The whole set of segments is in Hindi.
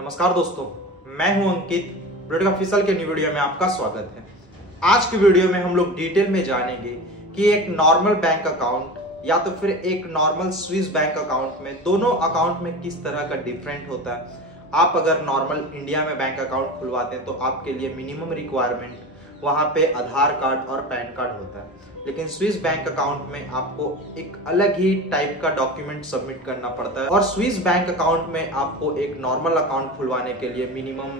नमस्कार दोस्तों, मैं हूं अंकित। ब्लड ऑफिशियल के न्यू वीडियो में आपका स्वागत है। आज की वीडियो में हम लोग डिटेल में जानेंगे कि एक नॉर्मल बैंक अकाउंट या तो फिर एक नॉर्मल स्विस बैंक अकाउंट में दोनों अकाउंट में किस तरह का डिफरेंट होता है। आप अगर नॉर्मल इंडिया में बैंक अकाउंट खुलवाते हैं तो आपके लिए मिनिमम रिक्वायरमेंट वहां पे आधार कार्ड और पैन कार्ड होता है, लेकिन स्विस बैंक अकाउंट में आपको एक अलग ही टाइप का डॉक्यूमेंट सबमिट करना पड़ता है। और स्विस बैंक अकाउंट में आपको एक नॉर्मल अकाउंट खुलवाने के लिए मिनिमम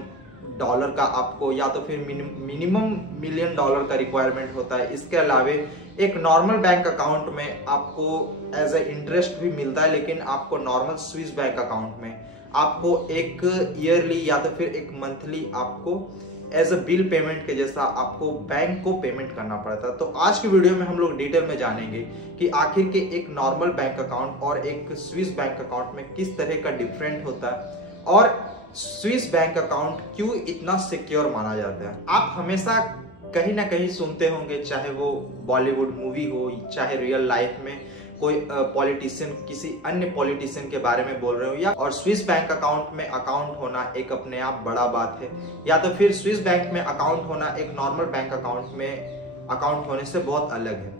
डॉलर का आपको या तो फिर मिनिमम $1 मिलियन का रिक्वायरमेंट होता है। इसके अलावे एक नॉर्मल बैंक अकाउंट में आपको एज ए इंटरेस्ट भी मिलता है, लेकिन आपको नॉर्मल स्विस बैंक अकाउंट में आपको एक ईयरली या तो फिर एक मंथली आपको एज अ बिल पेमेंट के जैसा आपको बैंक को पेमेंट करना पड़ता है। तो आज की वीडियो में हम लोग डिटेल में जानेंगे कि आखिर के एक नॉर्मल बैंक अकाउंट और एक स्विस बैंक अकाउंट में किस तरह का डिफरेंट होता है और स्विस बैंक अकाउंट क्यों इतना सिक्योर माना जाता है। आप हमेशा कहीं ना कहीं सुनते होंगे, चाहे वो बॉलीवुड मूवी हो चाहे रियल लाइफ में कोई पॉलिटिशियन किसी अन्य पॉलिटिशियन के बारे में बोल रहे हो, या और स्विस बैंक अकाउंट में अकाउंट होना एक अपने आप बड़ा बात है, या तो फिर स्विस बैंक में अकाउंट होना एक नॉर्मल बैंक अकाउंट में अकाउंट होने से बहुत अलग है।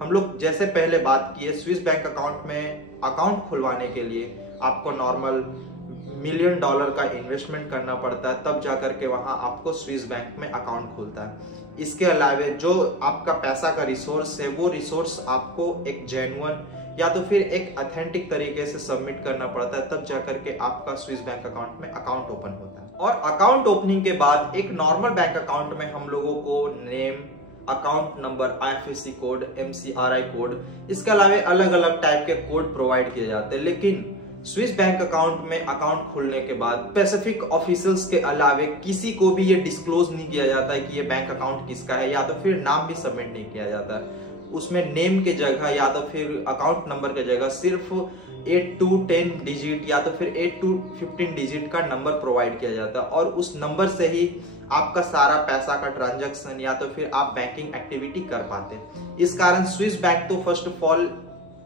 हम लोग जैसे पहले बात किए, स्विस बैंक अकाउंट में अकाउंट खुलवाने के लिए आपको नॉर्मल $1 मिलियन का इन्वेस्टमेंट करना पड़ता है, तब जाकर के वहां आपको स्विस बैंक में अकाउंट खुलता है। इसके अलावे जो आपका पैसा का रिसोर्स है वो रिसोर्स आपको एक जेन्युइन या तो फिर एक ऑथेंटिक तरीके से सबमिट करना पड़ता है, तब जाकर के आपका स्विस बैंक अकाउंट में अकाउंट ओपन होता है। और अकाउंट ओपनिंग के बाद एक नॉर्मल बैंक अकाउंट में हम लोगों को name, account number, IFSC code, MCRI code, इसके अलावा अलग अलग टाइप के कोड प्रोवाइड किए जाते हैं। लेकिन स्विस बैंक अकाउंट में अकाउंट खुलने के बाद स्पेसिफिक ऑफिशियल्स के अलावे किसी को भी ये डिस्क्लोज नहीं किया जाता है कि ये बैंक अकाउंट किसका है, या तो फिर नाम भी सबमिट नहीं किया जाता है। उसमें नेम के जगह या तो फिर अकाउंट नंबर के जगह सिर्फ 8 to 10 डिजिट या तो फिर 8 to 15 डिजिट का नंबर प्रोवाइड किया जाता है, और उस नंबर से ही आपका सारा पैसा का ट्रांजैक्शन या तो फिर आप बैंकिंग एक्टिविटी कर पाते हैं। इस कारण स्विस बैंक तो फर्स्ट ऑफ ऑल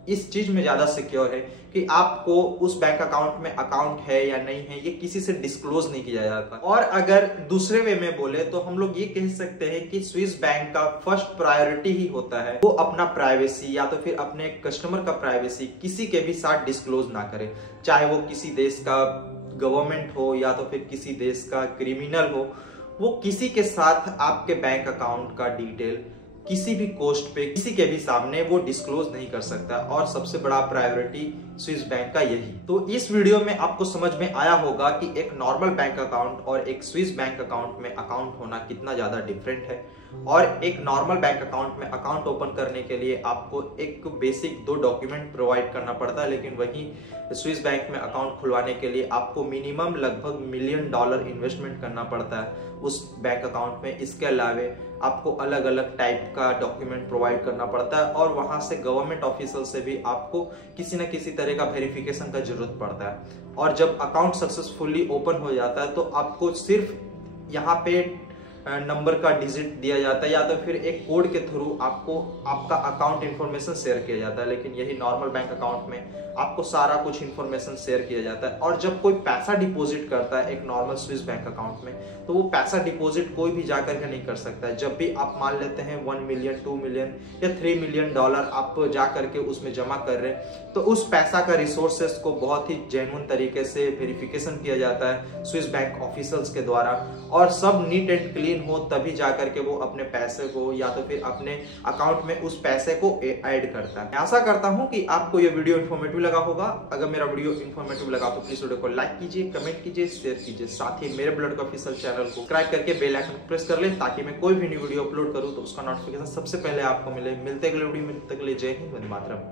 इस चीज में ज्यादा सिक्योर है कि आपको उस बैंक अकाउंट में अकाउंट है या नहीं है ये किसी से डिस्क्लोज नहीं किया जाता। और अगर दूसरे वे में बोले तो हम लोग ये कह सकते हैं कि स्विस बैंक का फर्स्ट प्रायोरिटी ही होता है वो अपना प्राइवेसी या तो फिर अपने कस्टमर का प्राइवेसी किसी के भी साथ डिस्क्लोज ना करे, चाहे वो किसी देश का गवर्नमेंट हो या तो फिर किसी देश का क्रिमिनल हो। वो किसी के साथ आपके बैंक अकाउंट का डिटेल किसी भी कोस्ट पे किसी के भी सामने वो डिस्क्लोज नहीं कर सकता, और सबसे बड़ा प्रायोरिटी स्विस बैंक का यही। तो इस वीडियो में आपको समझ में आया होगा कि एक नॉर्मल बैंक अकाउंट और एक स्विस बैंक अकाउंट में अकाउंट होना कितना ज्यादा डिफरेंट है। और एक नॉर्मल बैंक अकाउंट में अकाउंट ओपन करने के लिए आपको एक बेसिक 2 डॉक्यूमेंट प्रोवाइड करना पड़ता है, लेकिन वहीं स्विस बैंक में अकाउंट खुलवाने के लिए आपको मिनिमम लगभग $1 मिलियन इन्वेस्टमेंट करना पड़ता है उस बैंक अकाउंट में। इसके अलावे आपको अलग अलग टाइप का डॉक्यूमेंट प्रोवाइड करना पड़ता है, और वहां से गवर्नमेंट ऑफिशियल से भी आपको किसी न किसी तरह का वेरिफिकेशन का जरूरत पड़ता है। और जब अकाउंट सक्सेसफुली ओपन हो जाता है तो आपको सिर्फ यहाँ पे नंबर का डिजिट दिया जाता है या तो फिर एक कोड के थ्रू आपको आपका अकाउंट इंफॉर्मेशन शेयर किया जाता है। लेकिन यही नॉर्मल बैंक अकाउंट में आपको सारा कुछ इंफॉर्मेशन शेयर किया जाता है। और जब कोई पैसा डिपॉजिट करता है एक नॉर्मल स्विस बैंक अकाउंट में, तो वो पैसा डिपॉजिट कोई भी जाकर के नहीं कर सकता है। जब भी आप मान लेते हैं 1 मिलियन, 2 मिलियन या $3 मिलियन आप जा करके उसमें जमा कर रहे हैं, तो उस पैसा का रिसोर्सेस को बहुत ही जेन्युइन तरीके से वेरिफिकेशन किया जाता है स्विस बैंक ऑफिशियल्स के द्वारा, और सब नीट एंड क्लीन हो तभी जाकर के वो अपने पैसे को या तो फिर अपने अकाउंट में उस पैसे को ऐड करता है। आशा करता हूं कि आपको ये वीडियो इन्फॉर्मेटिव लगा होगा। अगर मेरा वीडियो इन्फॉर्मेटिव लगा तो प्लीज वीडियो को लाइक कीजिए, कमेंट कीजिए, शेयर कीजिए। साथ ही मेरे ब्लड ऑफिशियल चैनल को सब्सक्राइब करके बेल आइकन प्रेस कर ले, ताकि मैं कोई भी न्यू वीडियो अपलोड करूं तो उसका नोटिफिकेशन सबसे पहले आपको मिले। मिलते अगले वीडियो में, तक के लिए जय हिंद, वंदे मातरम।